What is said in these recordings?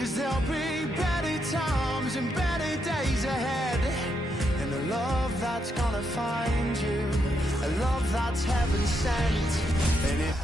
'Cause there'll be better times and better days ahead. And a love that's gonna find you, a love that's heaven sent. And it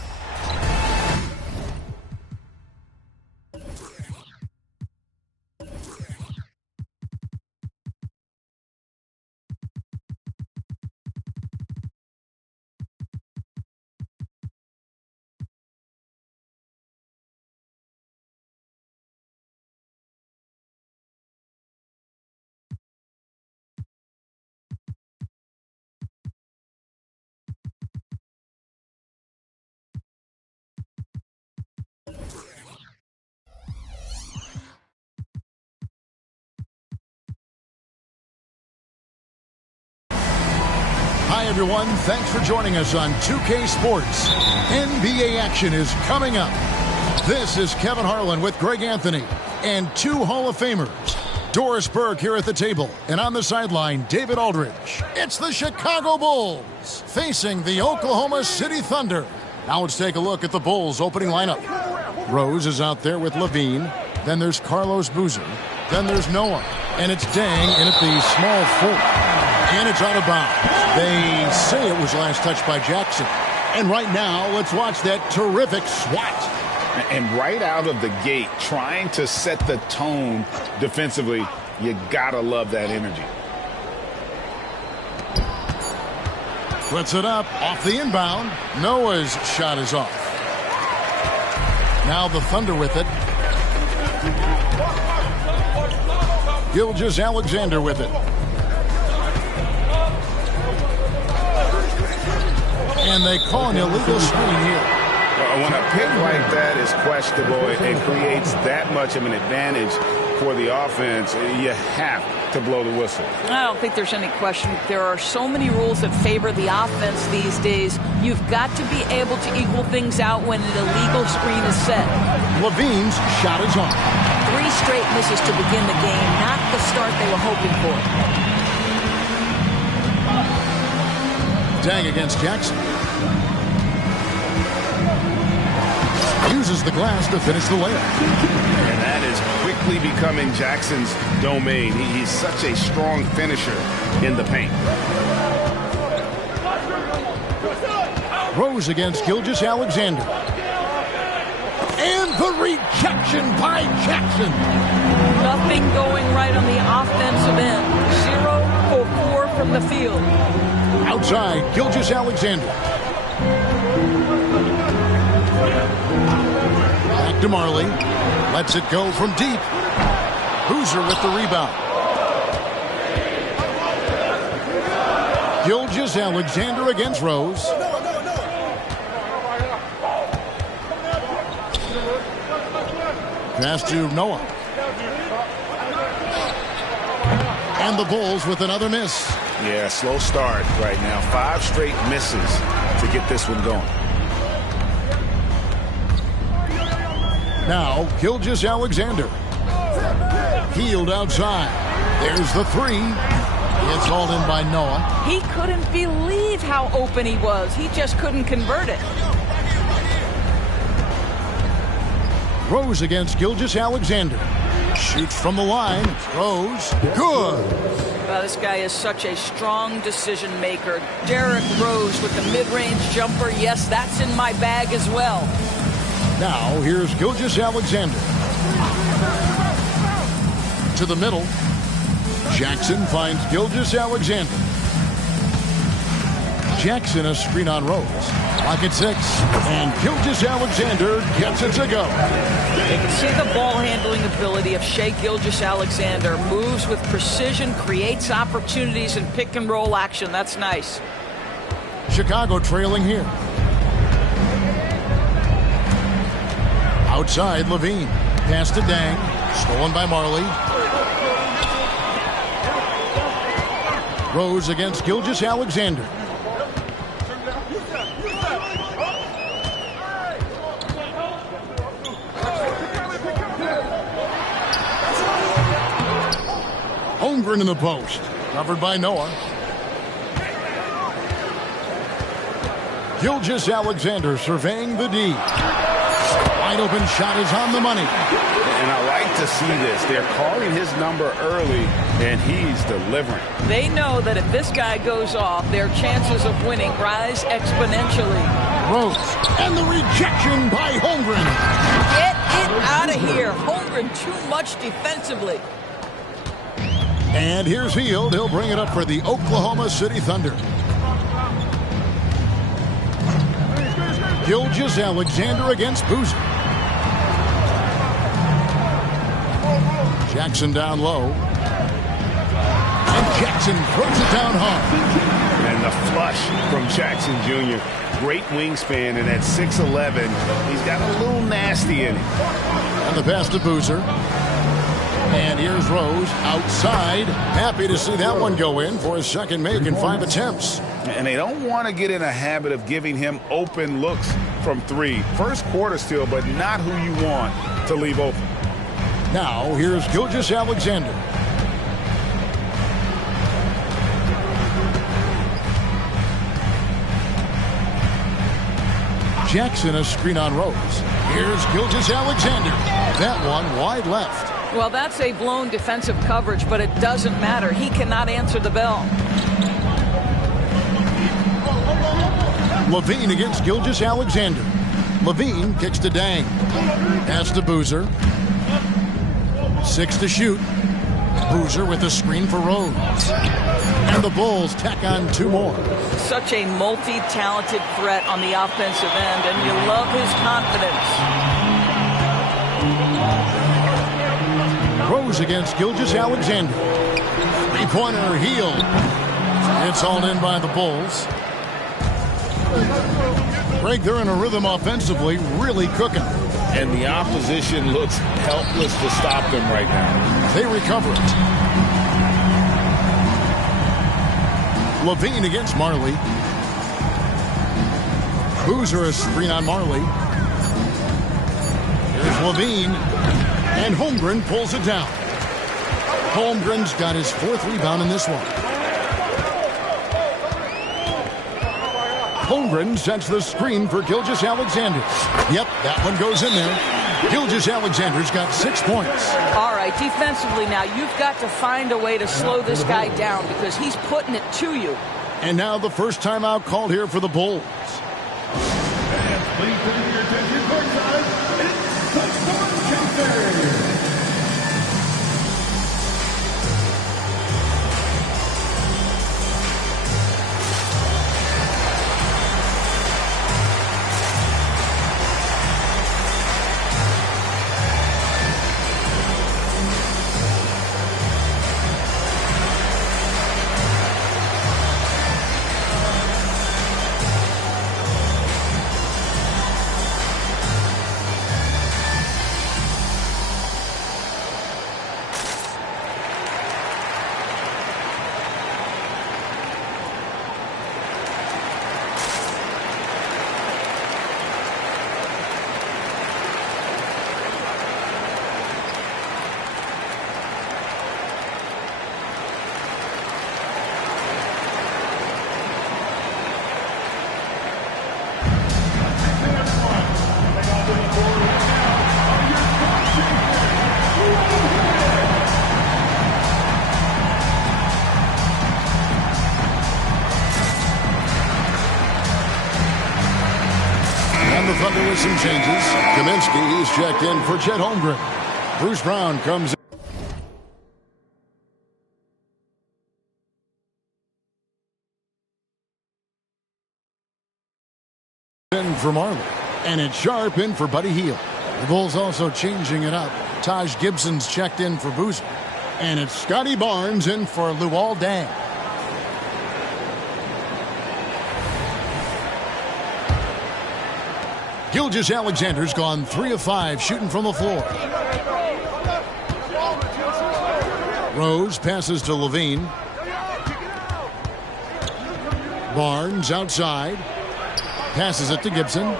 Hi, everyone. Thanks for joining us on 2K Sports. NBA action is coming up. This is Kevin Harlan with Greg Anthony and two Hall of Famers. Doris Burke here at the table, and on the sideline, David Aldridge. It's the Chicago Bulls facing the Oklahoma City Thunder. Now let's take a look at the Bulls' opening lineup. Rose is out there with Levine. Then there's Carlos Boozer. Then there's Noah. And it's Dang in at the small forward. And it's out of bounds. They say it was last touched by Jackson. And right now, let's watch that terrific swat. And right out of the gate, trying to set the tone defensively, you gotta love that energy. Puts it up off the inbound. Noah's shot is off. Now the Thunder with it. Gilgeous-Alexander with it. And they call an illegal screen here. When a pick like that is questionable and creates that much of an advantage for the offense, you have to blow the whistle. I don't think there's any question. There are so many rules that favor the offense these days. You've got to be able to equal things out when an illegal screen is set. Levine's shot is on. 3 straight misses to begin the game, not the start they were hoping for. Dang against Jackson. Uses the glass to finish the layup. And that is quickly becoming Jackson's domain. He's such a strong finisher in the paint. Rose against Gilgeous-Alexander. And the rejection by Jackson. Nothing going right on the offensive end. 0 for 4 from the field. Outside, Gilgeous-Alexander. Back to Marley. Lets it go from deep. Boozer with the rebound. Gilgeous-Alexander against Rose. Pass to Noah. And the Bulls with another miss. Yeah, slow start right now. 5 straight misses to get this one going. Now, Gilgeous-Alexander. Healed outside. There's the 3. It's hauled in by Noah. He couldn't believe how open he was. He just couldn't convert it. Rose against Gilgeous-Alexander. Shoots from the line. Rose. Good. Well, this guy is such a strong decision maker. Derrick Rose with the mid-range jumper. Yes, that's in my bag as well. Now, here's Gilgeous-Alexander. To the middle. Jackson finds Gilgeous-Alexander. Jackson a screen on Rose. Clock at 6. And Gilgeous-Alexander gets it to go. You can see the ball handling ability of Shai Gilgeous-Alexander. Moves with precision, creates opportunities in pick and roll action. That's nice. Chicago trailing here. Outside, Levine. Pass to Dang. Stolen by Marley. Rose against Gilgeous-Alexander. Holmgren in the post. Covered by Noah. Gilgeous-Alexander surveying the D. Wide open shot is on the money. And I like to to see this. They're calling his number early, and he's delivering. They know that if this guy goes off, their chances of winning rise exponentially. Rose, and the rejection by Holmgren. Get it out of here. Holmgren too much defensively. And here's Hield. He'll bring it up for the Oklahoma City Thunder. Gilgeous-Alexander against Boozer. Jackson down low. And Jackson throws it down hard. And the flush from Jackson Jr. Great wingspan, and at 6'11", he's got a little nasty in him. And the pass to Boozer. And here's Rose outside. Happy to see that one go in for his second make in 5 attempts. And they don't want to get in a habit of giving him open looks from 3. First quarter still, but not who you want to leave open. Now, here's Gilgeous-Alexander. Jackson a screen on Rose. Here's Gilgeous-Alexander. That one wide left. Well, that's a blown defensive coverage, but it doesn't matter. He cannot answer the bell. Levine against Gilgeous-Alexander. Levine kicks to Dang. Pass to Boozer. 6 to shoot. Boozer with a screen for Rose. And the Bulls tack on 2 more. Such a multi-talented threat on the offensive end, and you love his confidence. Rose against Gilgeous-Alexander. Three-pointer Hield. It's all in by the Bulls. Greg, they're in a rhythm offensively, really cooking. And the opposition looks helpless to stop them right now. They recover it. Levine against Marley. Boozer a screen on Marley. Here's Levine. And Holmgren pulls it down. Holmgren's got his 4th rebound in this one. Holmgren sets the screen for Gilgeous-Alexander. Yep, that one goes in there. Gilgeous-Alexander's got 6 points. All right, defensively now, you've got to find a way to slow this guy down because he's putting it to you. And now the first timeout called here for the Bulls. Please put your attention courtside. It's the Storm Chasers. Thunder with some changes. Kaminsky, he's checked in for Chet Holmgren. Bruce Brown comes in for Marley. And it's Sharp in for Buddy Hield. The Bulls also changing it up. Taj Gibson's checked in for Boozer. And it's Scotty Barnes in for Luol Deng. Gilgeous-Alexander's gone 3 of 5 shooting from the floor. Rose passes to Levine. Barnes outside. Passes it to Gibson.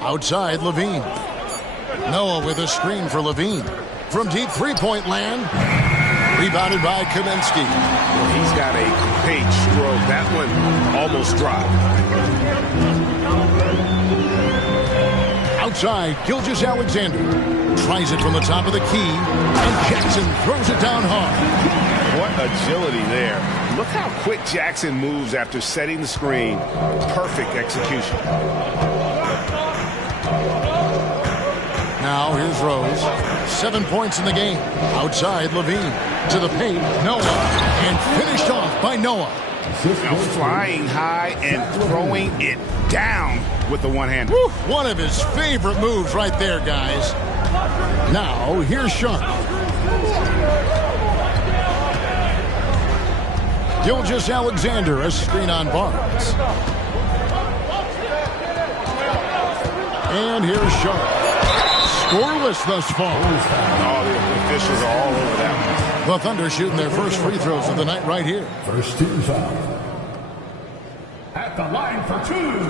Outside Levine. Noah with a screen for Levine. From deep three-point land. Rebounded by Kaminsky. Well, he's got a great stroke. That one almost dropped. Outside, Gilgeous-Alexander tries it from the top of the key, and Jackson throws it down hard. What agility there. Look how quick Jackson moves after setting the screen. Perfect execution. Now here's Rose. 7 points in the game. Outside, Levine. To the paint, Noah. And finished off by Noah. Now flying high and throwing it down with the one-hander. One of his favorite moves right there, guys. Now here's Sharp. Gilgeous-Alexander, a screen on Barnes. And here's Sharp. Scoreless thus far. Oh, the officials are all over that one. The Thunder shooting their first free throws of the night right here. First team foul. At the line for two.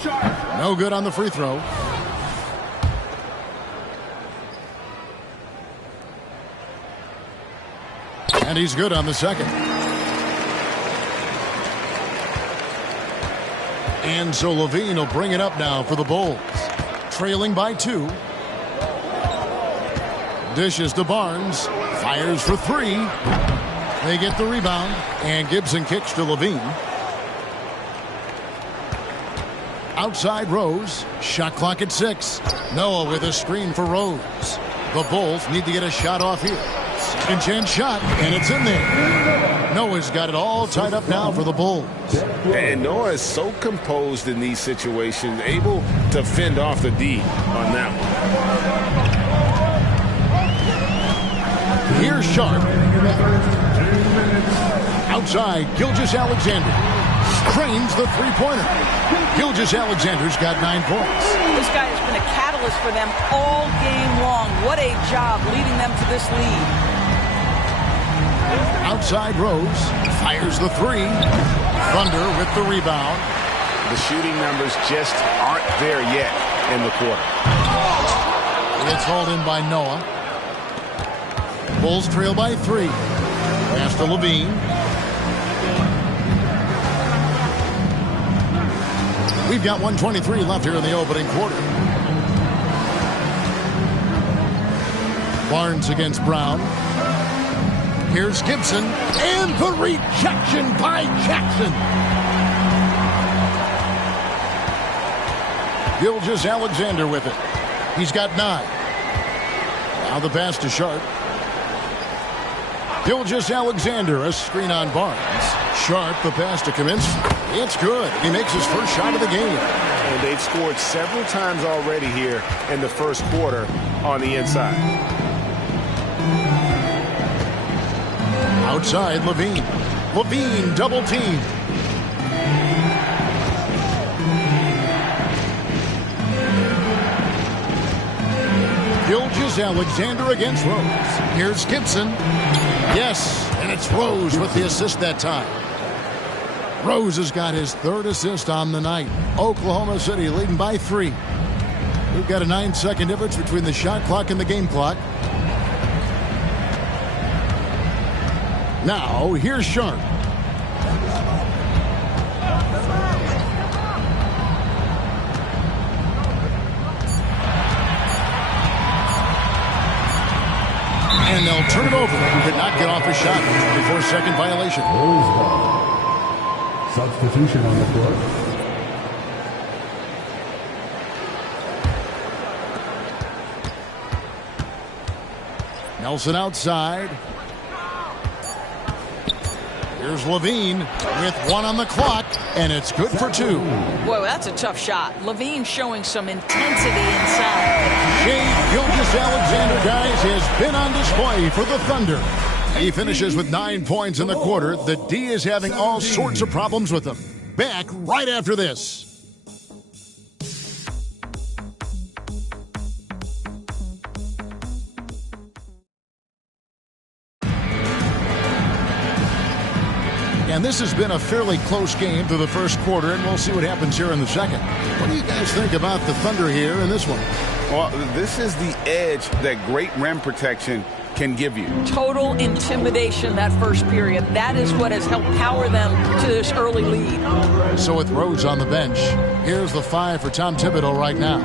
Sharp. No good on the free throw. And he's good on the second. And so Levine will bring it up now for the Bulls. Trailing by 2. Dishes to Barnes. Fires for 3. They get the rebound. And Gibson kicks to Levine. Outside Rose. Shot clock at 6. Noah with a screen for Rose. The Bulls need to get a shot off here. Second chance shot. And it's in there. Noah's got it all tied up now for the Bulls. And Noah is so composed in these situations, able to fend off the D on that one. Here's Sharp. Outside, Gilgeous-Alexander. Cranes the three-pointer. Gilgeous-Alexander's got 9 points. This guy has been a catalyst for them all game long. What a job leading them to this lead. Outside Rose. Fires the 3. Thunder with the rebound. The shooting numbers just aren't there yet in the quarter. It's hauled in by Noah. Bulls trail by 3. Pass to Levine. We've got 1:23 left here in the opening quarter. Barnes against Brown. Here's Gibson. And the rejection by Jackson. Gilgeous-Alexander with it. He's got 9. Now the pass to Sharp. Gilgeous-Alexander, a screen on Barnes. Sharp, the pass to Kaminsky. It's good. He makes his first shot of the game. And they've scored several times already here in the first quarter on the inside. Outside, Levine. Levine, double team. Gilgeous-Alexander against Rose. Here's Gibson. Yes, and it's Rose with the assist that time. Rose has got his 3rd assist on the night. Oklahoma City leading by 3. We've got a 9-second difference between the shot clock and the game clock. Now, here's Sharp. And they'll turn it over. Could not get off a shot. 24-second violation. Substitution on the court. Nelson outside. Here's Levine with 1 on the clock, and it's good for 2. Boy, that's a tough shot. Levine showing some intensity inside. Shai Gilgeous-Alexander, guys, has been on display for the Thunder. He finishes with 9 points in the quarter. The D is having all sorts of problems with him. Back right after this. And this has been a fairly close game through the first quarter, and we'll see what happens here in the second. What do you guys think about the Thunder here in this one? Well, this is the edge that great rim protection can give you. Total intimidation that first period. That is what has helped power them to this early lead. So with Rose on the bench, here's the 5 for Tom Thibodeau right now.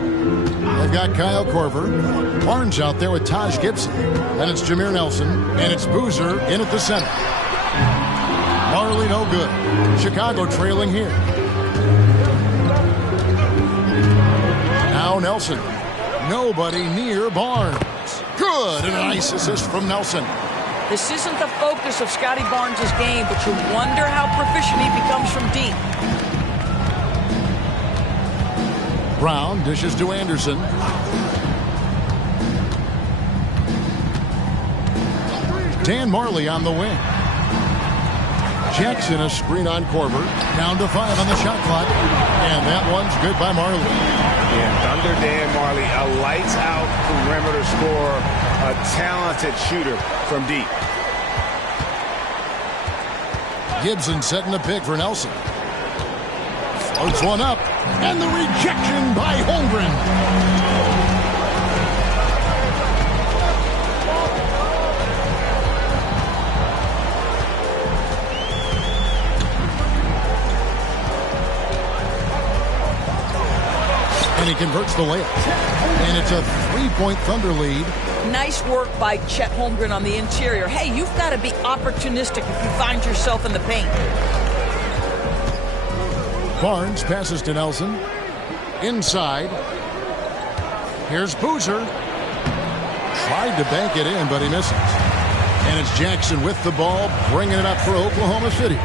They've got Kyle Korver. Barnes out there with Taj Gibson. Then it's Jameer Nelson. And it's Boozer in at the center. Marley no good. Chicago trailing here. Now Nelson. Nobody near Barnes. Good, and a nice assist from Nelson. This isn't the focus of Scotty Barnes' game, but you wonder how proficient he becomes from deep. Brown dishes to Anderson. Dan Marley on the wing. Jackson a screen on Korver. Down to 5 on the shot clock. And that one's good by Marley. Yeah, Thunder Dan Marley, a lights-out perimeter scorer, a talented shooter from deep. Gibson setting the pick for Nelson. Floats one up. And the rejection by Holmgren. And he converts the layup. And it's a 3-point Thunder lead. Nice work by Chet Holmgren on the interior. Hey, you've got to be opportunistic if you find yourself in the paint. Barnes passes to Nelson. Inside. Here's Boozer. Tried to bank it in, but he misses. And it's Jackson with the ball, bringing it up for Oklahoma City.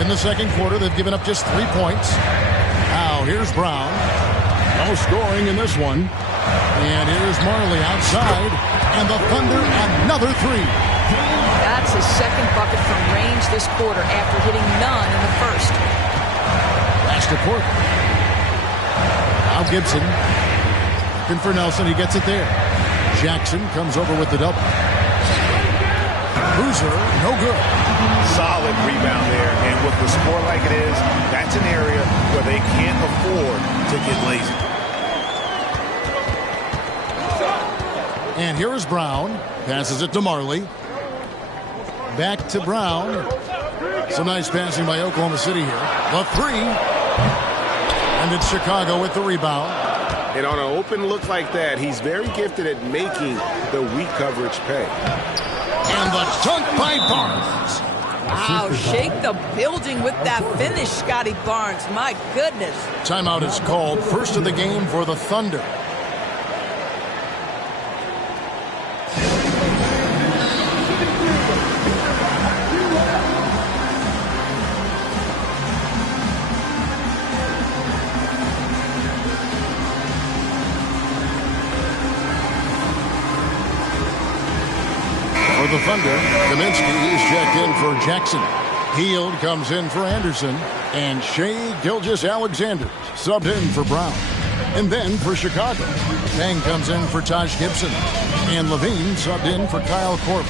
In the second quarter, they've given up just 3 points. Now here's Brown. No scoring in this one. And here's Marley outside. And the Thunder another 3. That's his second bucket from range this quarter after hitting none in the first. Last quarter. Now Gibson. Looking for Nelson. He gets it there. Jackson comes over with the double. Boozer, no good. Solid rebound there. And with the score like it is, that's an area where they can't afford to get lazy. And here is Brown. Passes it to Marley. Back to Brown. Some nice passing by Oklahoma City here. The 3. And it's Chicago with the rebound. And on an open look like that, he's very gifted at making the weak coverage pay. And the dunk by Barnes. Wow, shake the building with that finish, Scotty Barnes. My goodness. Timeout is called. First of the game for the Thunder. For the Thunder, Kaminsky is checked in for Jackson. Hield comes in for Anderson. And Shai Gilgeous-Alexander subbed in for Brown. And then for Chicago, Tang comes in for Taj Gibson. And Levine subbed in for Kyle Korver.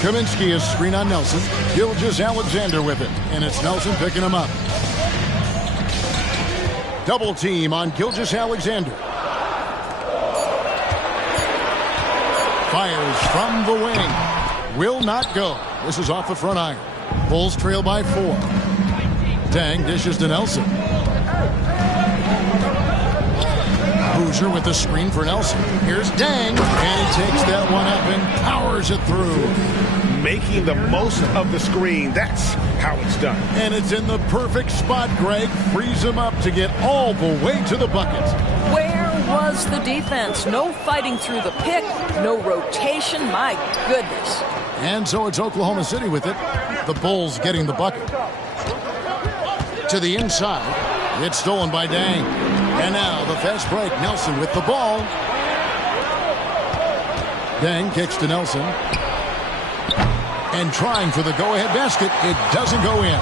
Kaminsky is screen on Nelson. Gilgeous-Alexander with it. And it's Nelson picking him up. Double team on Gilgeous-Alexander. Fires from the wing. Will not go. This is off the front iron. Bulls trail by 4. Tang dishes to Nelson. Boozer with the screen for Nelson. Here's Tang. And he takes that one up and powers it through. Making the most of the screen. That's how it's done. And it's in the perfect spot, Greg. Frees him up to get all the way to the bucket. Where was the defense? No fighting through the pick, no rotation. My goodness. And so it's Oklahoma City with it. The Bulls getting the bucket. To the inside. It's stolen by Dang. And now the fast break. Nelson with the ball. Dang kicks to Nelson. And trying for the go-ahead basket. It doesn't go in.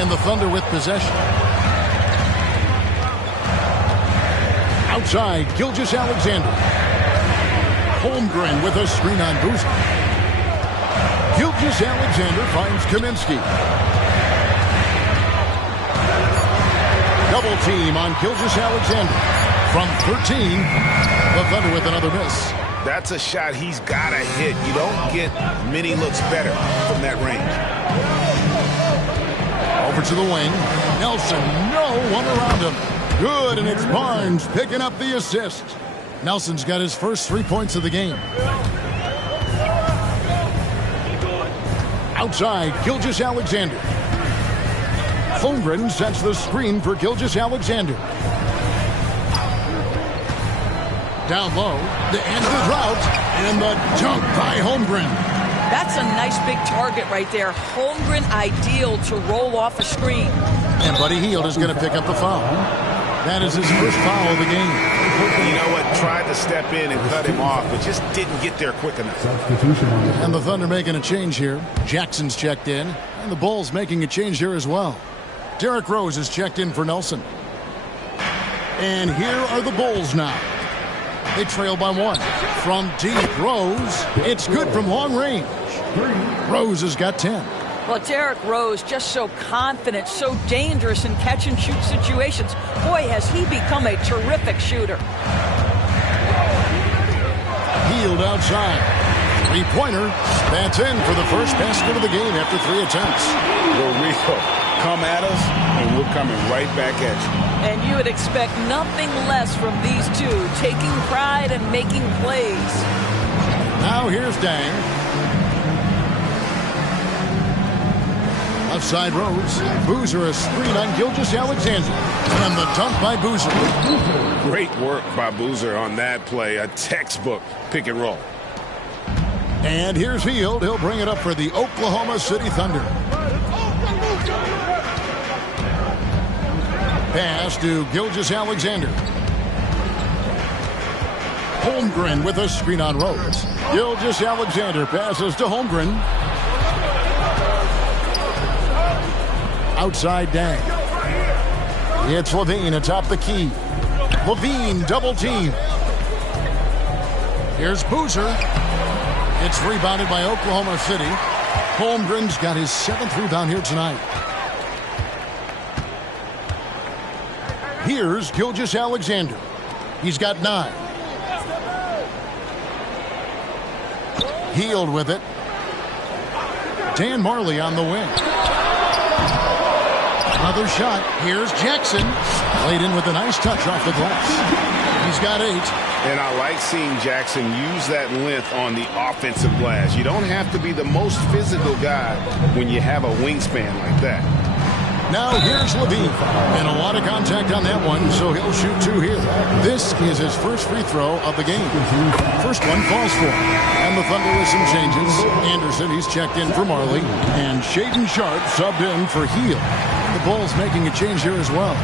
And the Thunder with possession. Outside, Gilgeous-Alexander. Holmgren with a screen on Boozer. Gilgeous-Alexander finds Kaminsky. Double team on Gilgeous-Alexander. From 13, the Thunder with another miss. That's a shot he's got to hit. You don't get many looks better from that range. Over to the wing. Nelson, no one around him. Good, and it's Barnes picking up the assist. Nelson's got his first 3 points of the game. Outside, Gilgeous-Alexander. Holmgren sets the screen for Gilgeous-Alexander. Down low, the end of the drought, and the dunk by Holmgren. That's a nice big target right there. Holmgren ideal to roll off a screen. And Buddy Hield is going to pick up the foul. That is his first foul of the game. You know what? Tried to step in and cut him off, but just didn't get there quick enough. And the Thunder making a change here. Jackson's checked in, and the Bulls making a change here as well. Derrick Rose is checked in for Nelson. And here are the Bulls now. They trail by 1. From deep, Rose. It's good from long range. Rose has got 10. Well, Derrick Rose just so confident, so dangerous in catch-and-shoot situations. Boy, has he become a terrific shooter. Hield outside. Three-pointer. That's in for the first basket of the game after 3 attempts. Rico, come at us, and we're coming right back at you. And you would expect nothing less from these two, taking pride and making plays. Now here's Dang. Left side Rose. Boozer a screen on Gilgeous-Alexander. And the dunk by Boozer. Great work by Boozer on that play. A textbook pick and roll. And here's Hield. He'll bring it up for the Oklahoma City Thunder. Pass to Gilgeous-Alexander. Holmgren with a screen on Rose. Gilgeous-Alexander passes to Holmgren. Outside Dang. It's Levine atop the key. Levine double team. Here's Boozer. It's rebounded by Oklahoma City. Holmgren's got his 7th rebound here tonight. Here's Gilgeous-Alexander. He's got 9. Hield with it. Dan Marley on the wing. Another shot. Here's Jackson. Laid in with a nice touch off the glass. He's got 8. And I like seeing Jackson use that length on the offensive glass. You don't have to be the most physical guy when you have a wingspan like that. Now here's Levine. And a lot of contact on that one, so he'll shoot 2 here. This is his first free throw of the game. First one falls for him. And the Thunder with some changes. Anderson, he's checked in for Marley. And Shaedon Sharpe subbed in for Hield. The Bulls making a change here as well.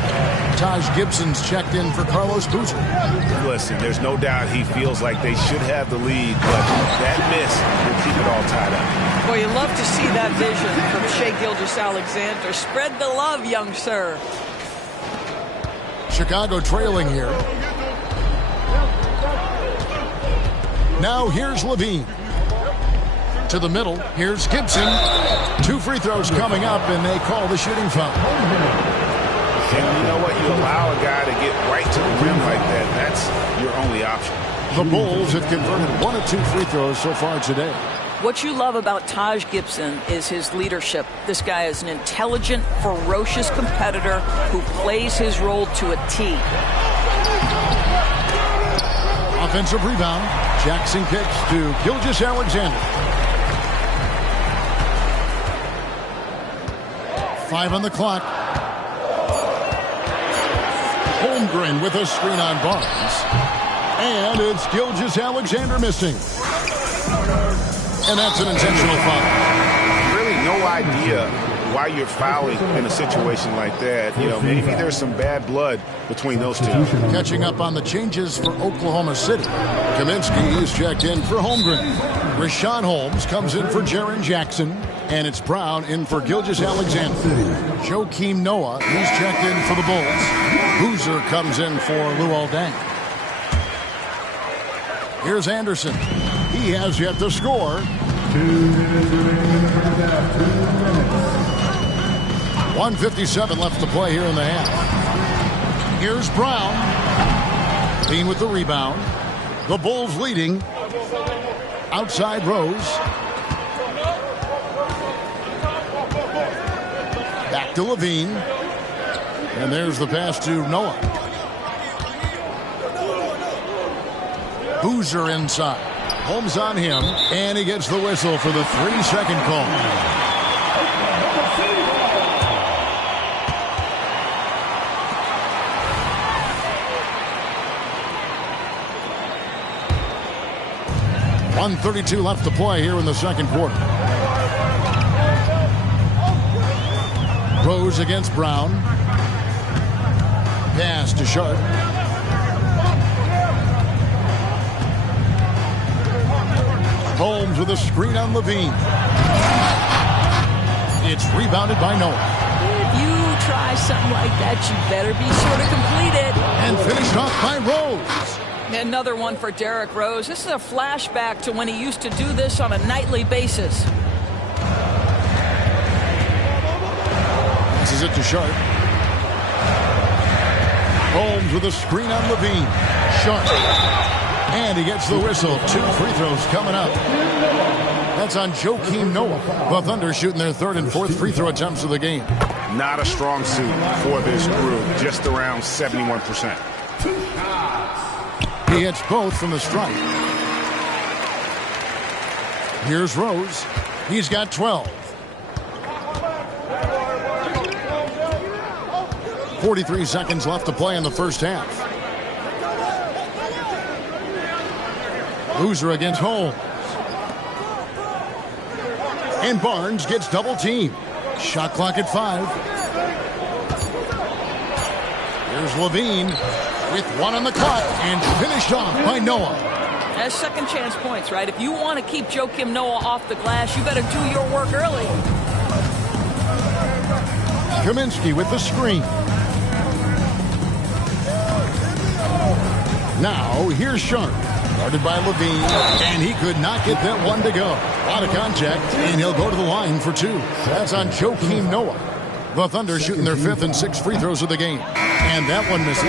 Taj Gibson's checked in for Carlos Boozer. Listen, there's no doubt he feels like they should have the lead, but that miss will keep it all tied up. Boy, you love to see that vision from Shai Gilgeous-Alexander. Spread the love, young sir. Chicago trailing here. Now here's Levine. To the middle. Here's Gibson. 2 free throws coming up, and they call the shooting foul. And you know what? You allow a guy to get right to the rim like that. That's your only option. The Bulls have converted 1 of 2 free throws so far today. What you love about Taj Gibson is his leadership. This guy is an intelligent, ferocious competitor who plays his role to a T. Offensive rebound. Jackson kicks to Gilgeous-Alexander. 5 on the clock. Holmgren with a screen on Barnes. And it's Gilgeous-Alexander missing. And that's an intentional foul. Really no idea why you're fouling in a situation like that. You know, maybe there's some bad blood between those two. Catching up on the changes for Oklahoma City. Kaminsky is checked in for Holmgren. Rashawn Holmes comes in for Jaren Jackson. And it's Brown in for Gilgeous-Alexander. Joakim Noah, he's checked in for the Bulls. Boozer comes in for Luol Deng. Here's Anderson. He has yet to score. 1:57 left to play here in the half. Here's Brown. Bean with the rebound. The Bulls leading. Outside Rose. Back to Levine. And there's the pass to Noah. Boozer inside. Holmes on him, and he gets the whistle for the 3-second call. .132 left to play here in the second quarter. Rose against Brown. Pass to Sharp. Holmes with a screen on Levine. It's rebounded by Noah. If you try something like that, you better be sure to complete it. And finished off by Rose. Another one for Derrick Rose. This is a flashback to when he used to do this on a nightly basis. Passes it to Sharp. Holmes with a screen on Levine. Sharp. And he gets the whistle. 2 free throws coming up. That's on Joakim Noah. The Thunder shooting their 3rd and 4th free throw attempts of the game. Not a strong suit for this group. Just around 71%. He hits both from the stripe. Here's Rose. He's got 12. 43 seconds left to play in the first half. Boozer against Holmes. And Barnes gets double teamed. Shot clock at 5. Here's Levine with 1 on the clock and finished off by Noah. That's second chance points, right? If you want to keep Joakim Noah off the glass, you better do your work early. Kaminsky with the screen. Now here's Sharp. Guarded by Levine, and he could not get that one to go. A lot of contact, and he'll go to the line for 2. That's on Joakim Noah. The Thunder shooting their 5th and 6th free throws of the game. And that one misses.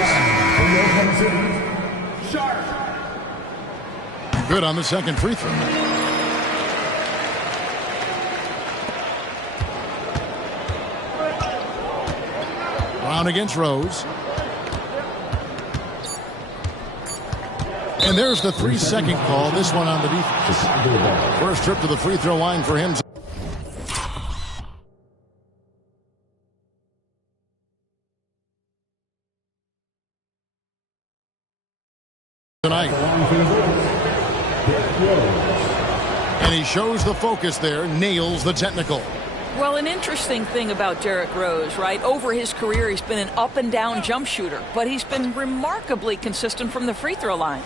Good on the second free throw. Brown against Rose. And there's the 3-second call. This one on the defense. First trip to the free throw line for him tonight. And he shows the focus there, nails the technical. Well, an interesting thing about Derrick Rose, right? Over his career, he's been an up-and-down jump shooter, but he's been remarkably consistent from the free throw line.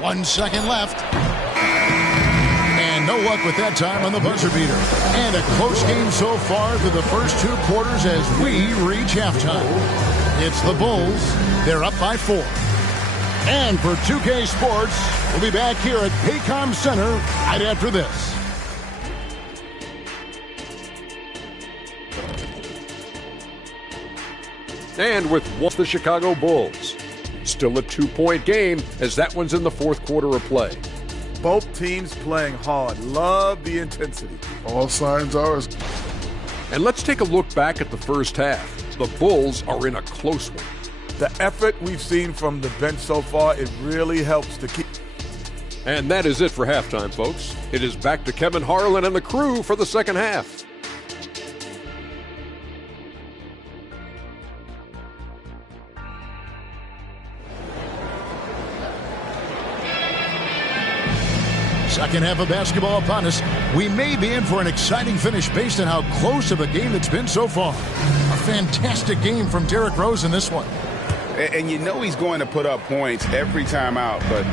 1 second left. And no luck with that time on the buzzer beater. And a close game so far through the first 2 quarters as we reach halftime. It's the Bulls. They're up by 4. And for 2K Sports, we'll be back here at Paycom Center right after this. And with the Chicago Bulls. Still a 2-point game as that one's in the 4th quarter of play. Both teams playing hard. Love the intensity. All signs are. And let's take a look back at the first half. The Bulls are in a close one. The effort we've seen from the bench so far, it really helps to keep. And that is it for halftime, folks. It is back to Kevin Harlan and the crew for the second half. Second half of basketball upon us. We may be in for an exciting finish based on how close of a game it's been so far. A fantastic game from Derrick Rose in this one. And you know he's going to put up points every time out, but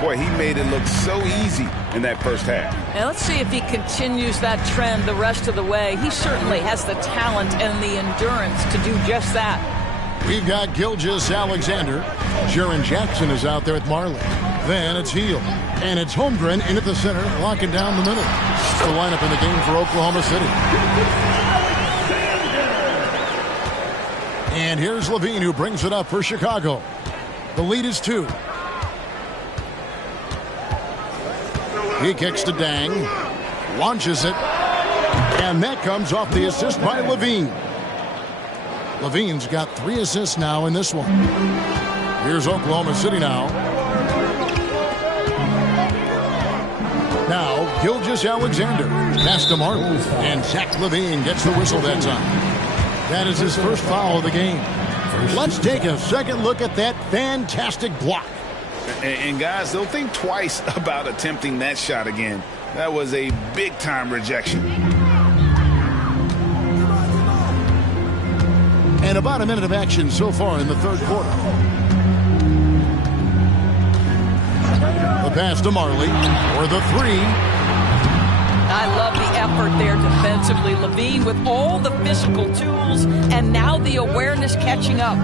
boy, he made it look so easy in that first half. And let's see if he continues that trend the rest of the way. He certainly has the talent and the endurance to do just that. We've got Gilgeous-Alexander. Jaren Jackson is out there with Marley. Then it's Hield. And it's Holmgren in at the center, locking down the middle. The lineup in the game for Oklahoma City. And here's Levine, who brings it up for Chicago. The lead is 2. He kicks to Dang. Launches it. And that comes off the assist by Levine. Levine's got 3 assists now in this one. Here's Oklahoma City now. Now, Gilgeous Alexander. Pass to Martin. And Zach Levine gets the whistle that time. That is his first foul of the game. Let's take a second look at that fantastic block. And guys, don't think twice about attempting that shot again. That was a big-time rejection. And about a minute of action so far in the third quarter. The pass to Marley for the three. I love the effort there defensively. Levine with all the physical tools and now the awareness catching up.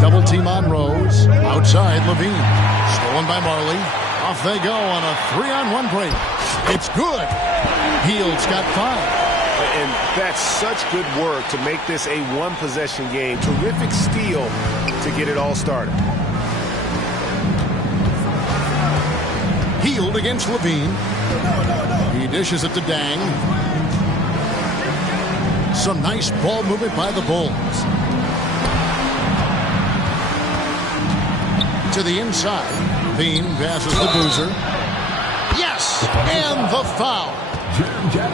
Double team on Rose. Outside Levine. Stolen by Marley. Off they go on a 3-on-1 break. It's good. Hield's got 5. And that's such good work to make this a one-possession game. Terrific steal to get it all started. Hield against Levine. He dishes it to Dang. Some nice ball movement by the Bulls. To the inside. Bean passes to Boozer. Yes! And the foul.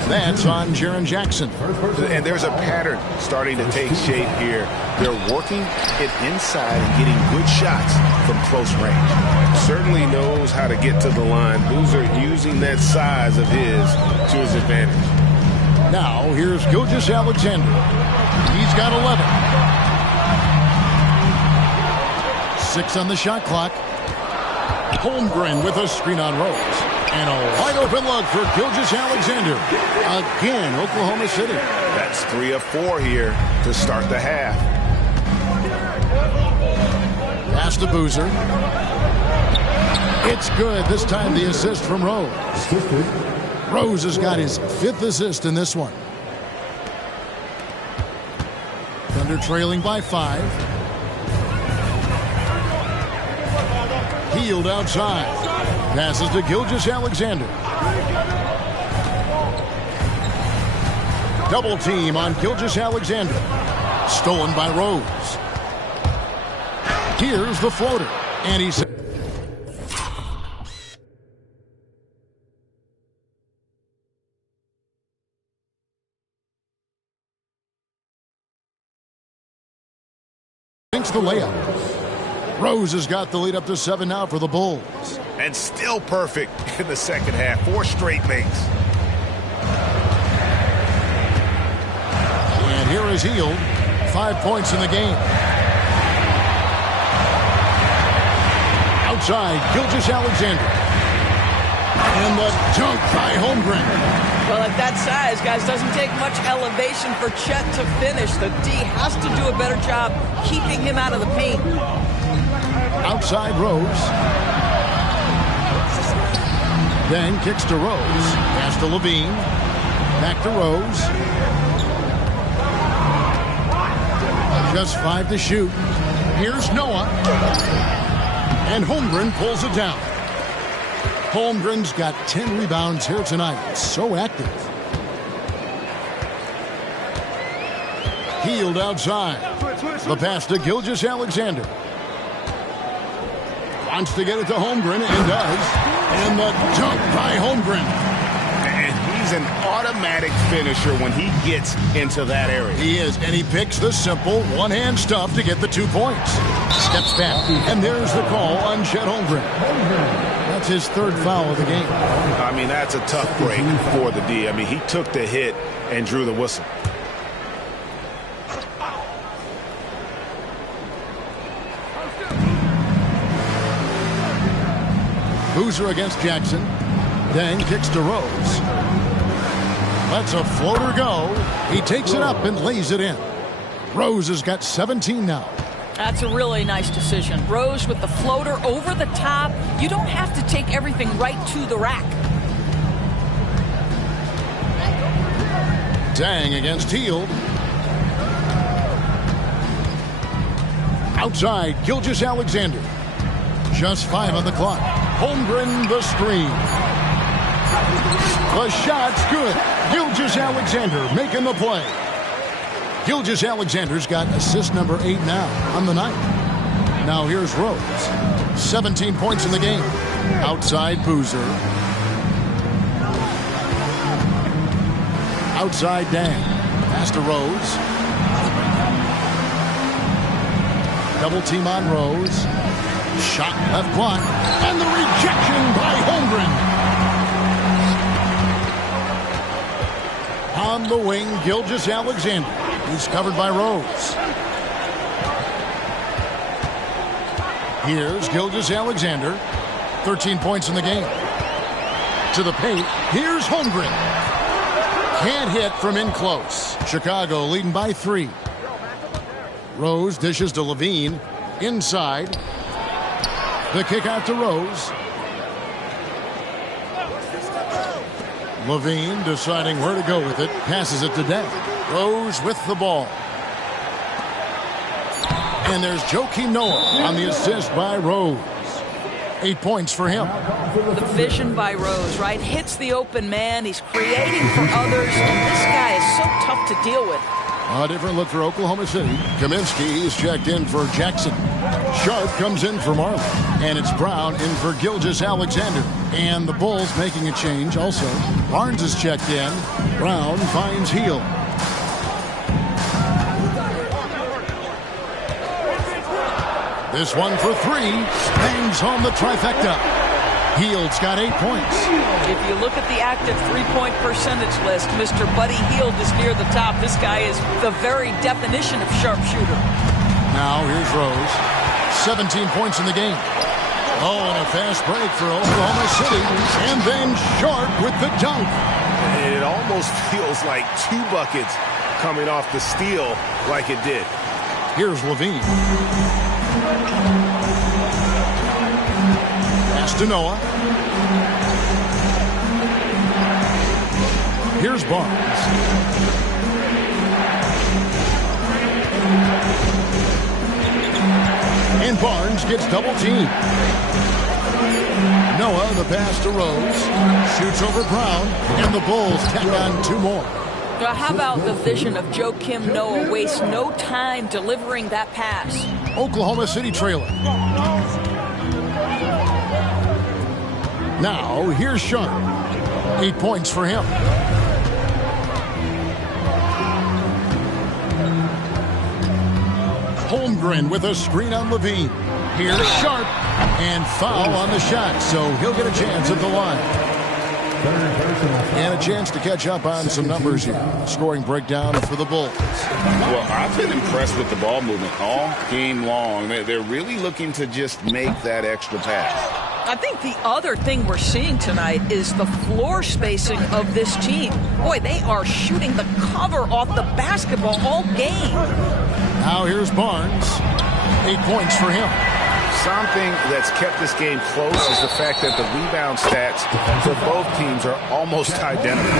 That's on Jaren Jackson. And there's a pattern starting to take shape here. They're working it inside and getting good shots from close range. Certainly knows how to get to the line. Boozer using that size of his to his advantage. Now here's Gilgeous Alexander. He's got 11. 6 on the shot clock. Holmgren with a screen on Rose. And a wide open look for Gilgeous Alexander. Again, Oklahoma City. That's 3 of 4 here to start the half. Pass to Boozer. It's good. This time the assist from Rose. Rose has got his 5th assist in this one. Thunder trailing by 5. Hield outside. Passes to Gilgeous Alexander. Double team on Gilgeous Alexander. Stolen by Rose. Here's the floater. And he's... Thanks the layup. Rose has got the lead up to 7 now for the Bulls. And still perfect in the second half. 4 straight makes. And here is Hield. 5 points in the game. Outside, Gilgeous Alexander. And the dunk by Holmgren. Well, at that size, guys, doesn't take much elevation for Chet to finish. The D has to do a better job keeping him out of the paint. Outside Rose. Then kicks to Rose. Pass to Levine. Back to Rose. Just 5 to shoot. Here's Noah. And Holmgren pulls it down. Holmgren's got 10 rebounds here tonight. So active. Hield outside. The pass to Gilgeous Alexander. Wants to get it to Holmgren and does. And the dunk by Holmgren. And he's an automatic finisher when he gets into that area. He is, and he picks the simple one-hand stuff to get the 2 points. Steps back, and there's the call on Chet Holmgren. That's his 3rd foul of the game. I mean, that's a tough break for the D. I mean, he took the hit and drew the whistle. Boozer against Jackson. Dang kicks to Rose. Lets a floater go. He takes it up and lays it in. Rose has got 17 now. That's a really nice decision. Rose with the floater over the top. You don't have to take everything right to the rack. Dang against Hield. Outside, Gilgeous Alexander. Just 5 on the clock. Holmgren the screen. The shot's good. Gilgeous Alexander making the play. Gilgeous Alexander's got assist number 8 now on the night. Now here's Rose. 17 points in the game. Outside Boozer. Outside Dan. Pass to Rose. Double team on Rose. Shot left block. And the rejection by Holmgren. On the wing, Gilgeous-Alexander. He's covered by Rose. Here's Gilgeous-Alexander. 13 points in the game. To the paint. Here's Holmgren. Can't hit from in close. Chicago leading by 3. Rose dishes to Levine. Inside. The kick out to Rose. Levine deciding where to go with it. Passes it to Dent. Rose with the ball. And there's Joakim Noah on the assist by Rose. 8 points for him. The vision by Rose, right? Hits the open man. He's creating for others. And this guy is so tough to deal with. A different look for Oklahoma City. Kaminsky is checked in for Jackson. Sharp comes in for Marlin. And it's Brown in for Gilgeous-Alexander. And the Bulls making a change also. Barnes is checked in. Brown finds Heel. This one for 3. Bangs home the trifecta. Hield's got 8 points. If you look at the active three-point percentage list, Mr. Buddy Hield is near the top. This guy is the very definition of sharpshooter. Now here's Rose. 17 points in the game. Oh, and a fast break for Oklahoma City. And then Sharp with the dunk. And it almost feels like 2 buckets coming off the steal like it did. Here's Levine. Pass to Noah. Here's Barnes. And Barnes gets double teamed. Noah, the pass to Rose. Shoots over Brown. And the Bulls tack on 2 more. How about the vision of Joakim Noah? Wastes no time delivering that pass. Oklahoma City trailer. Now, here's Sharp. 8 points for him. Holmgren with a screen on Levine. Here's Sharp. And foul on the shot, so he'll get a chance at the line. And a chance to catch up on some numbers here. Scoring breakdown for the Bulls. Well, I've been impressed with the ball movement all game long. They're really looking to just make that extra pass. I think the other thing we're seeing tonight is the floor spacing of this team. Boy, they are shooting the cover off the basketball all game. Now here's Barnes. 8 points for him. Something that's kept this game close is the fact that the rebound stats for both teams are almost identical.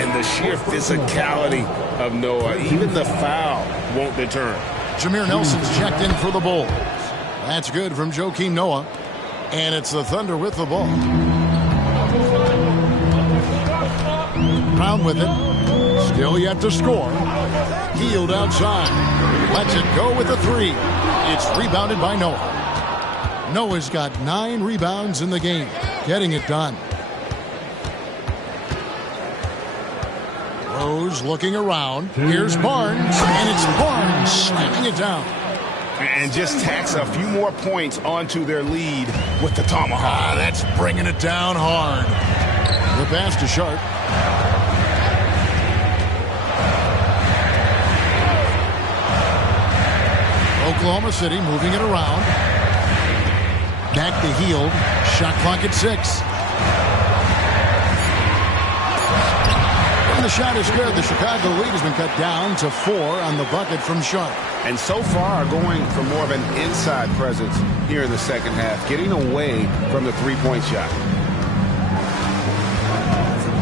And the sheer physicality of Noah, even the foul, won't deter him. Jameer Nelson's checked in for the Bulls. That's good from Joakim Noah. And it's the Thunder with the ball. Brown with it. Still yet to score. Hield outside. Lets it go with a 3. It's rebounded by Noah. Noah's got 9 rebounds in the game. Getting it done. Rose looking around. Here's Barnes. And it's Barnes slamming it down. And just tacks a few more points onto their lead with the tomahawk. That's bringing it down hard. The pass to Sharp. Oklahoma City moving it around. Back to Hield. Shot clock at 6. And the shot is good. The Chicago lead has been cut down to 4 on the bucket from Sharp. And so far going for more of an inside presence here in the second half, getting away from the three-point shot.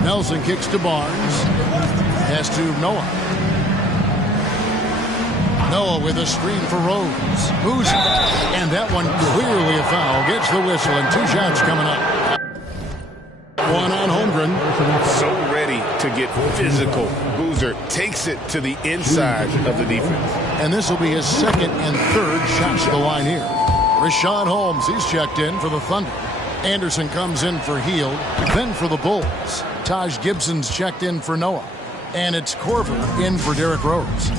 Nelson kicks to Barnes. Pass to Noah. Noah with a screen for Rose. Boozy. And that one clearly a foul. Gets the whistle and 2 shots coming up. One on Holmgren. So ready to get physical. Boozer takes it to the inside of the defense. And this will be his 2nd and 3rd shots to the line here. Rashad Holmes, he's checked in for the Thunder. Anderson comes in for Hield. Then for the Bulls, Taj Gibson's checked in for Noah. And it's Corver in for Derrick Rose.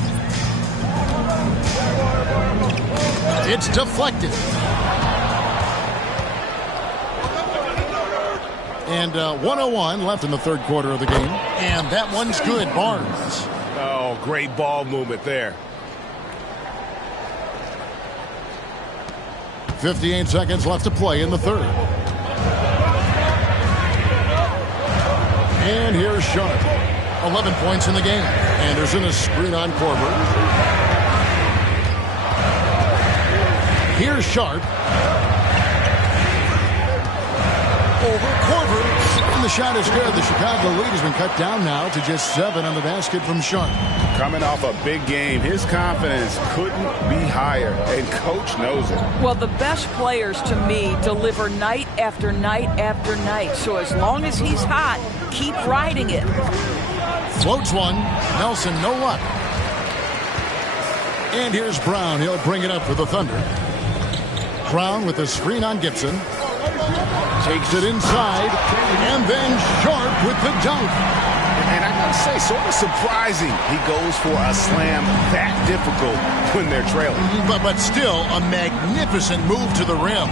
It's deflected. And 1:01 left in the third quarter of the game. And that one's good. Barnes. Oh, great ball movement there. 58 seconds left to play in the third. And here's Sharp. 11 points in the game. Anderson a screen on Corver. Here's Sharp. Over Corver. And the shot is good. The Chicago lead has been cut down now to just 7 on the basket from Sharp. Coming off a big game, his confidence couldn't be higher, and Coach knows it. Well, the best players, to me, deliver night after night after night. So as long as he's hot, keep riding it. Floats one. Nelson, no luck. And here's Brown. He'll bring it up for the Thunder. Brown with the screen on Gibson. Takes it inside. And then Sharp with the dunk. And I gotta say, sort of surprising he goes for a slam that difficult when they're trailing. But still a magnificent move to the rim.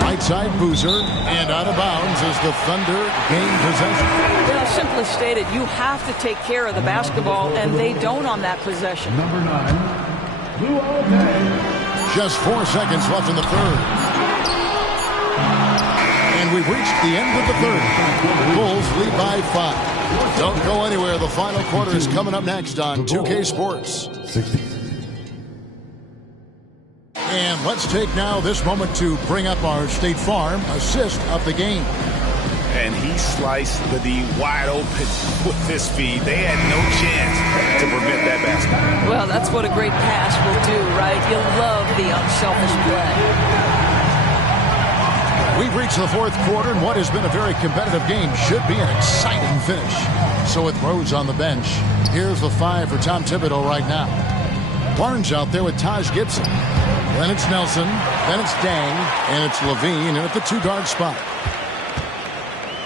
Right side Boozer, and out of bounds as the Thunder gain possession. You know, simply stated, you have to take care of the basketball, and they don't on that possession. Number 9, Blue all day. Just 4 seconds left in the third. And we've reached the end of the third. Bulls lead by 5. Don't go anywhere. The final quarter is coming up next on 2K Sports. 60. And let's take now this moment to bring up our State Farm assist of the game. And he sliced the D wide open with this feed. They had no chance to prevent that basket. Well, that's what a great pass will do, right? You'll love the unselfish play. We've reached the fourth quarter, and what has been a very competitive game should be an exciting finish. So with Rose on the bench, here's the 5 for Tom Thibodeau right now. Barnes out there with Taj Gibson. Then it's Nelson, then it's Dang, and it's Levine, and at the 2-guard spot.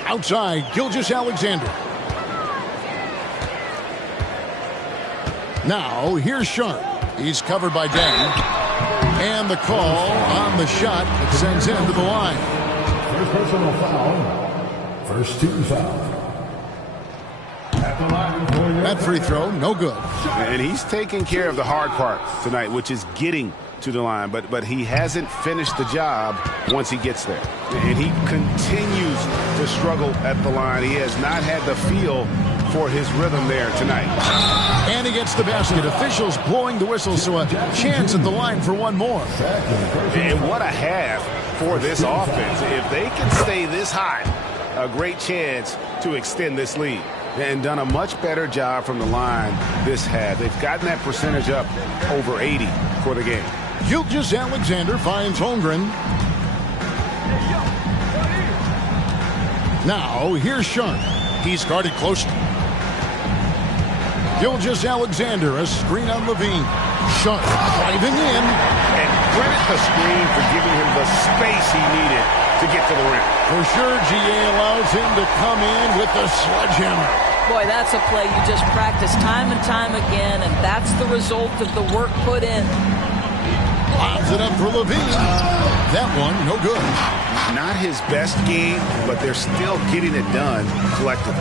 Outside, Gilgeous-Alexander. Now, here's Sharp. He's covered by Dang. And the call on the shot that sends him to the line. First personal foul. First team foul. At the line for your That free throw, no good. And he's taking care of the hard part tonight, which is getting to the line. But he hasn't finished the job once he gets there. And he continues to struggle at the line. He has not had the feel for his rhythm there tonight. And he gets the basket. Officials blowing the whistle, so a chance at the line for one more. And what a half for this offense. If they can stay this hot, a great chance to extend this lead. And done a much better job from the line this half. They've gotten that percentage up over 80 for the game. Gilgeous-Alexander finds Holmgren. Now, here's Sharp. He's guarded closely. Gilgeous-Alexander, a screen on Levine. Sharp driving in. And credit the screen for giving him the space he needed to get to the rim. For sure, GA allows him to come in with the sledgehammer. Boy, that's a play you just practice time and time again, and that's the result of the work put in. Lobs it up for Levine. That one, no good. Not his best game, but they're still getting it done collectively.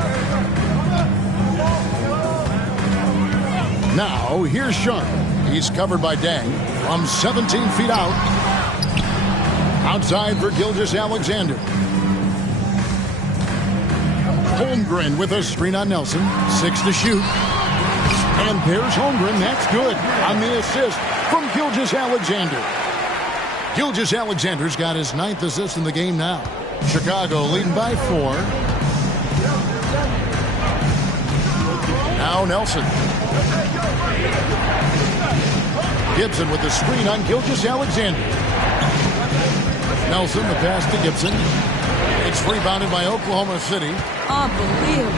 Now, here's Sharp. He's covered by Dang from 17 feet out. Outside for Gilgeous-Alexander. Holmgren with a screen on Nelson. 6 to shoot. And there's Holmgren. That's good on the assist from Gilgeous-Alexander. Gilgeous-Alexander's got his 9th assist in the game now. Chicago leading by 4. Now Nelson. Gibson with the screen on Gilgeous-Alexander. Nelson, the pass to Gibson. It's rebounded by Oklahoma City. Unbelievable.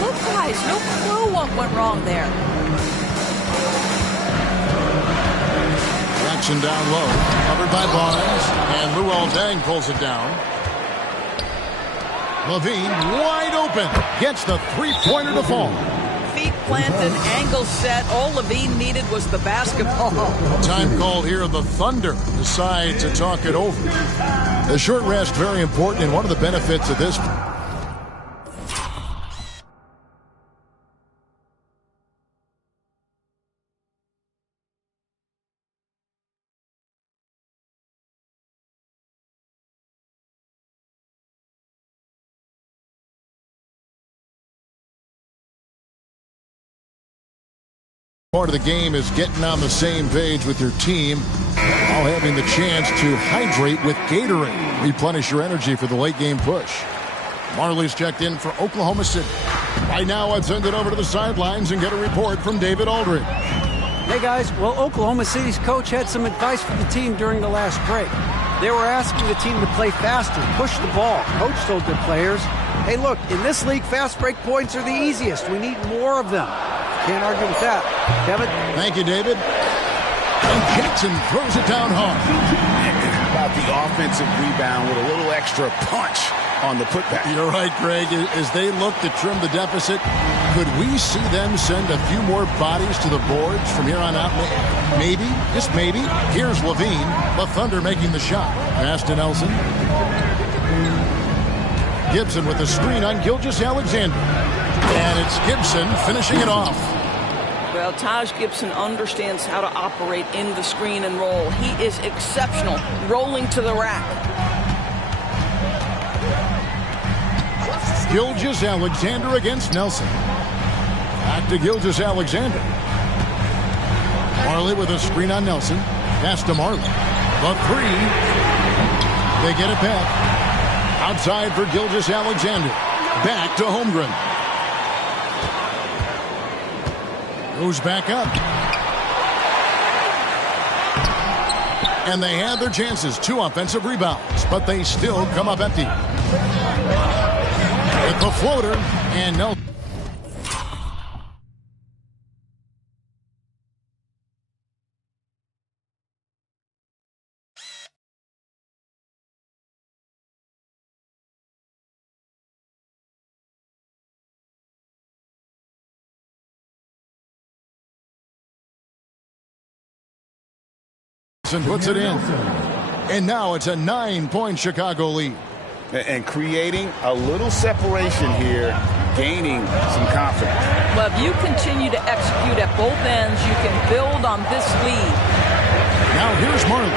Look, guys, no clue what went wrong there. Jackson down low, covered by Barnes, and Luol Deng pulls it down. Levine, wide open, gets the three-pointer to fall. Feet planted, angle set. All Levine needed was the basketball. Time called here. The Thunder decide to talk it over. The short rest, very important, and one of the benefits of this. Part of the game is getting on the same page with your team while having the chance to hydrate with Gatorade. Replenish your energy for the late game push. Marley's checked in for Oklahoma City. Right now, I'd send it over to the sidelines and get a report from David Aldridge. Hey guys, well, Oklahoma City's coach had some advice for the team during the last break. They were asking the team to play faster, push the ball. Coach told their players, hey look, in this league, fast break points are the easiest. We need more of them. Can't argue with that. Kevin? Thank you, David. And Jackson throws it down hard. About the offensive rebound with a little extra punch on the putback. You're right, Greg. As they look to trim the deficit, could we see them send a few more bodies to the boards from here on out? Maybe, just maybe. Here's Levine, the Thunder making the shot. Pass to Nelson. Gibson with the screen on Gilgeous-Alexander. And it's Gibson finishing it off. Well, Taj Gibson understands how to operate in the screen and roll. He is exceptional, rolling to the rack. Gilgeous-Alexander against Nelson. Back to Gilgeous-Alexander. Marley with a screen on Nelson. Pass to Marley. The three. They get it back. Outside for Gilgeous-Alexander. Back to Holmgren. Goes back up. And they had their chances. 2 offensive rebounds, but they still come up empty. With the floater, and no. And puts it in. And now it's a 9-point Chicago lead. And creating a little separation here, gaining some confidence. Well, if you continue to execute at both ends, you can build on this lead. Now here's Marley.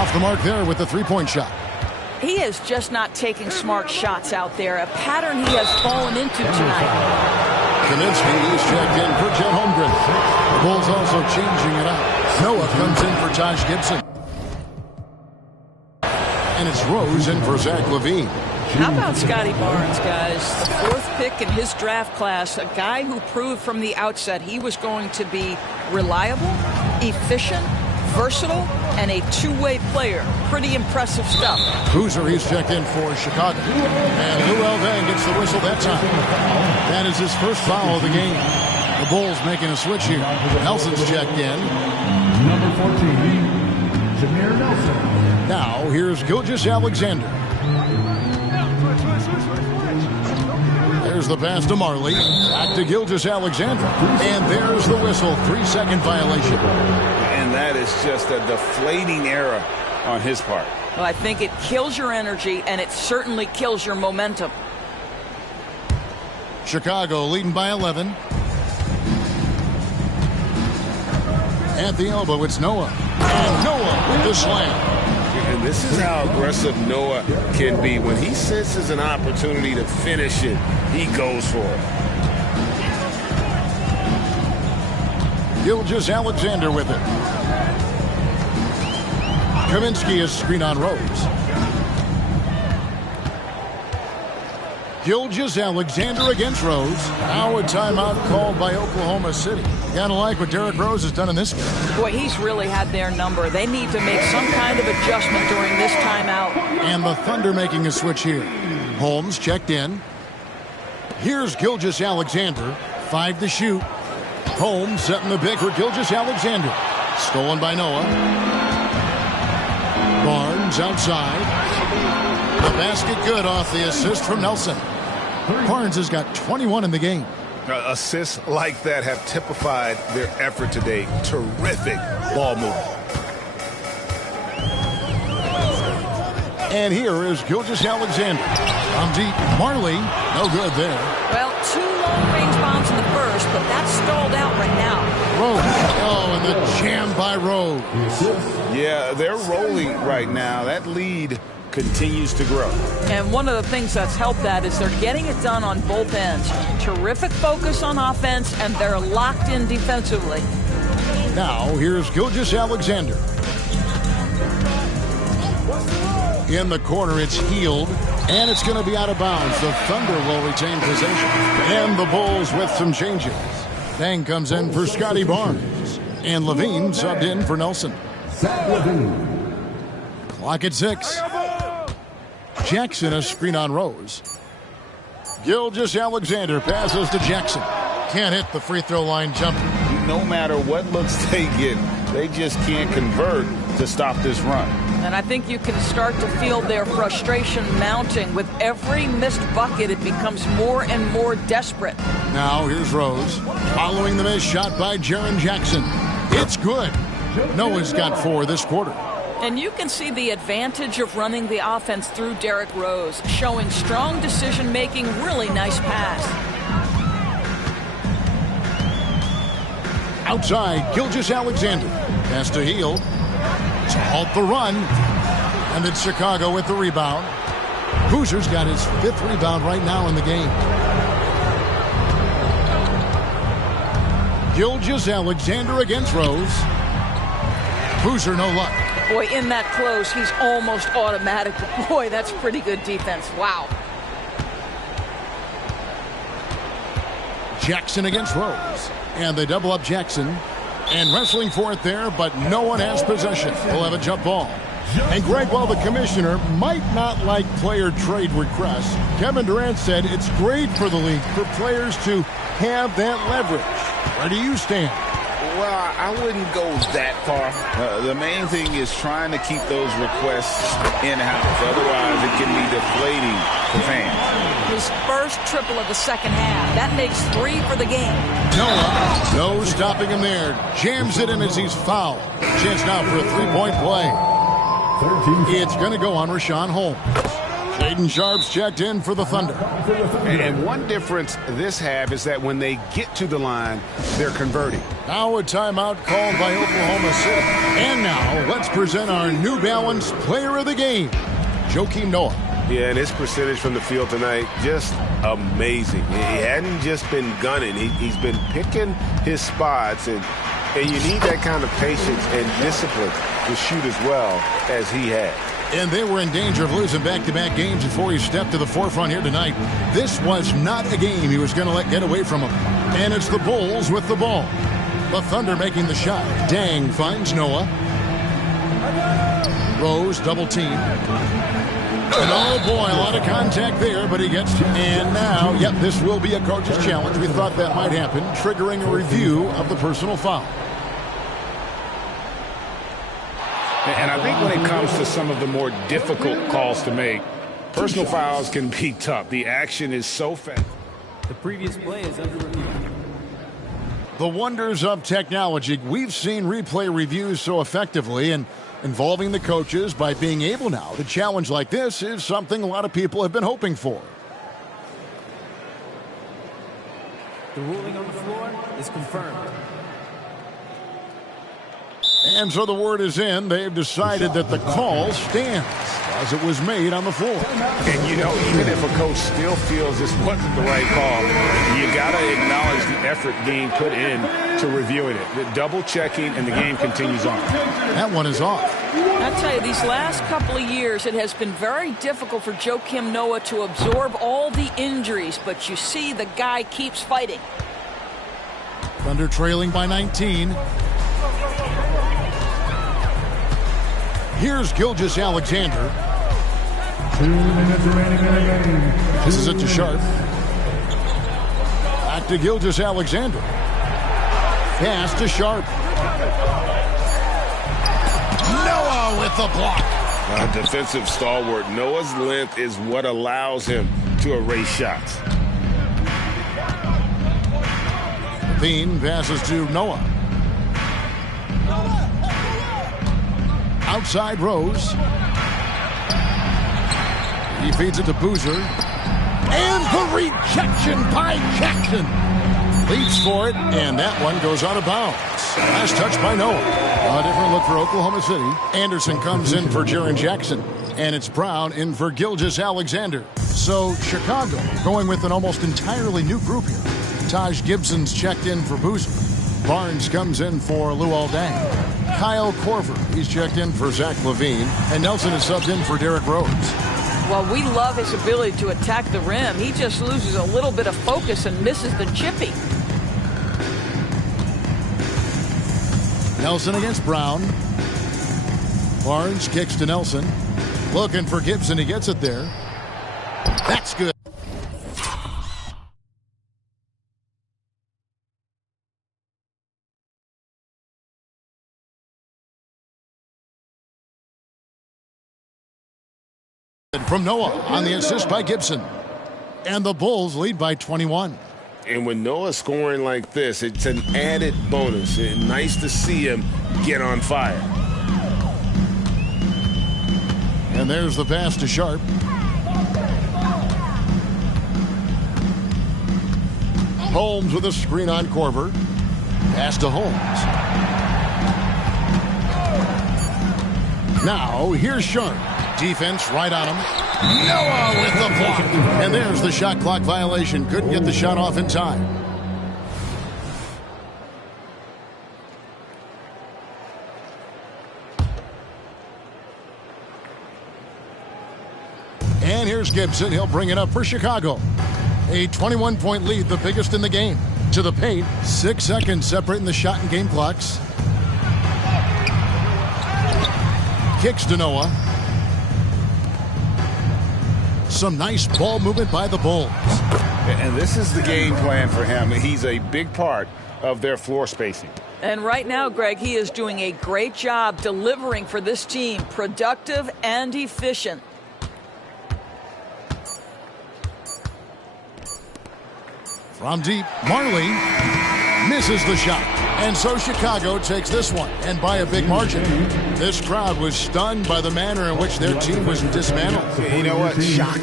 Off the mark there with the 3-point shot. He is just not taking smart shots out there, a pattern he has fallen into tonight. Kaminsky is checked in for Chet Holmgren. The Bulls also changing it up. Noah comes in for Taj Gibson. And it's Rose in for Zach LaVine. How about Scotty Barnes, guys? The 4th pick in his draft class, a guy who proved from the outset he was going to be reliable, efficient, versatile, and a two-way player. Pretty impressive stuff. Boozer, he's checked in for Chicago. And Lou Elvin gets the whistle that time. That is his first foul of the game. The Bulls making a switch here. Nelson's checked in. Number 14, Jameer Nelson. Now, here's Gilgeous-Alexander. There's the pass to Marley. Back to Gilgeous-Alexander. And there's the whistle. 3-second violation. And that is just a deflating error on his part. Well, I think it kills your energy, and it certainly kills your momentum. Chicago leading by 11. At the elbow, it's Noah. And Noah with the slam. And this is how aggressive Noah can be. When he senses an opportunity to finish it, he goes for it. Gilgeous-Alexander with it. Kaminsky is screen on Rose. Gilgeous-Alexander against Rose. Now a timeout called by Oklahoma City. Gotta like what Derrick Rose has done in this game. Boy, he's really had their number. They need to make some kind of adjustment during this timeout. And the Thunder making a switch here. Holmes checked in. Here's Gilgeous-Alexander. 5 to shoot. Holmes setting the pick for Gilgeous-Alexander. Stolen by Noah. Barnes outside. The basket good off the assist from Nelson. Barnes has got 21 in the game. Assists like that have typified their effort today. Terrific ball movement. And here is Gilgeous-Alexander. From deep, Marley, no good there. Well, 2 long-range bombs in the first, but that's stalled out right now. Rose, and the jam by Rose. Yeah, they're rolling right now. That lead continues to grow. And one of the things that's helped that is they're getting it done on both ends. Terrific focus on offense, and they're locked in defensively. Now, here's Gilgeous-Alexander. In the corner, it's Healed, and it's going to be out of bounds. The Thunder will retain possession. And the Bulls with some changes. Dang comes in for Scotty Barnes. And Levine subbed in for Nelson. Clock at 6. Jackson, a screen on Rose. Gilgeous-Alexander passes to Jackson. Can't hit the free throw line jumper. No matter what looks they get, they just can't convert to stop this run. And I think you can start to feel their frustration mounting. With every missed bucket, it becomes more and more desperate. Now here's Rose. Following the missed shot by Jaren Jackson. It's good. Noah's got 4 this quarter. And you can see the advantage of running the offense through Derrick Rose, showing strong decision-making, really nice pass. Outside, Gilgeous-Alexander. Pass to Heal. To halt the run. And it's Chicago with the rebound. Hoosier's got his 5th rebound right now in the game. Gilgeous-Alexander against Rose. Hoosier no luck. Boy, in that close, he's almost automatic. Boy, that's pretty good defense. Wow. Jackson against Rose. And they double up Jackson. And wrestling for it there, but no one has possession. We'll have a jump ball. And Greg, while the commissioner might not like player trade requests, Kevin Durant said it's great for the league for players to have that leverage. Where do you stand? Well, I wouldn't go that far. The main thing is trying to keep those requests in-house. Otherwise, it can be deflating for fans. His first triple of the second half. That makes 3 for the game. No stopping him there. Jams it in as he's fouled. Chance now for a 3-point play. It's going to go on Rashawn Holmes. Shaedon Sharpe's checked in for the Thunder. And one difference this half is that when they get to the line, they're converting. Now a timeout called by Oklahoma City. And now let's present our New Balance Player of the Game, Joakim Noah. Yeah, and his percentage from the field tonight, just amazing. He hadn't just been gunning. He's been picking his spots, and you need that kind of patience and discipline to shoot as well as he had. And they were in danger of losing back-to-back games before he stepped to the forefront here tonight. This was not a game he was going to let get away from him. And it's the Bulls with the ball. The Thunder making the shot. Dang finds Noah. Rose double team. And oh boy, a lot of contact there, but he gets to. And now, yep, this will be a coach's challenge. We thought that might happen, triggering a review of the personal foul. And I think when it comes to some of the more difficult calls to make, personal fouls can be tough. The action is so fast. The previous play is under review. The wonders of technology. We've seen replay reviews so effectively, and involving the coaches by being able now to challenge like this is something a lot of people have been hoping for. The ruling on the floor is confirmed. And so the word is in. They've decided that the call stands as it was made on the floor. And, you know, even if a coach still feels this wasn't the right call, you got to acknowledge the effort being put in to reviewing it. The double-checking, and the game continues on. That one is off. I tell you, these last couple of years, it has been very difficult for Joakim Noah to absorb all the injuries, but you see the guy keeps fighting. Thunder trailing by 19. Here's Gilgeous-Alexander. 2 minutes remaining in the game. This is it to Sharpe. Back to Gilgeous-Alexander. Pass to Sharpe. Noah with the block. A defensive stalwart. Noah's length is what allows him to erase shots. Levine passes to Noah. Outside Rose. He feeds it to Boozer. And the rejection by Jackson. Leaps for it, and that one goes out of bounds. Last touch by Noah. A different look for Oklahoma City. Anderson comes in for Jaren Jackson. And it's Brown in for Gilgeous-Alexander. So Chicago going with an almost entirely new group here. Taj Gibson's checked in for Boozer. Barnes comes in for Luol Deng. Kyle Korver, he's checked in for Zach LaVine. And Nelson is subbed in for Derrick Rose. Well, we love his ability to attack the rim. He just loses a little bit of focus and misses the chippy. Nelson against Brown. Barnes kicks to Nelson. Looking for Gibson. He gets it there. That's good. From Noah on the assist by Gibson. And the Bulls lead by 21. And when Noah's scoring like this, it's an added bonus. It's nice to see him get on fire. And there's the pass to Sharp. Holmes with a screen on Korver. Pass to Holmes. Now, here's Sharp. Defense right on him. Noah with the block. And there's the shot clock violation. Couldn't get the shot off in time. And here's Gibson. He'll bring it up for Chicago. A 21-point lead, the biggest in the game. To the paint. 6 seconds separating the shot and game clocks. Kicks to Noah. Some nice ball movement by the Bulls. And this is the game plan for him. He's a big part of their floor spacing. And right now, Greg, he is doing a great job delivering for this team. Productive and efficient. From deep, Marley misses the shot. And so Chicago takes this one, and by a big margin. This crowd was stunned by the manner in which their team was dismantled. You know what? Shock.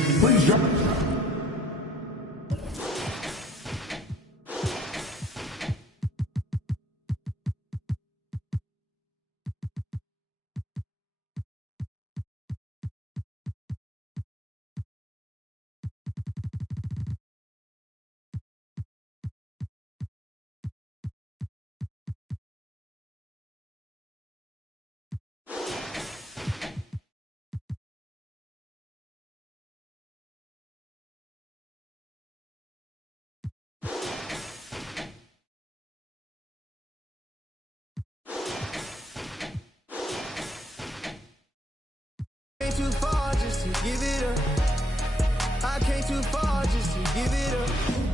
Too far just to give it up. I came too far just to give it up.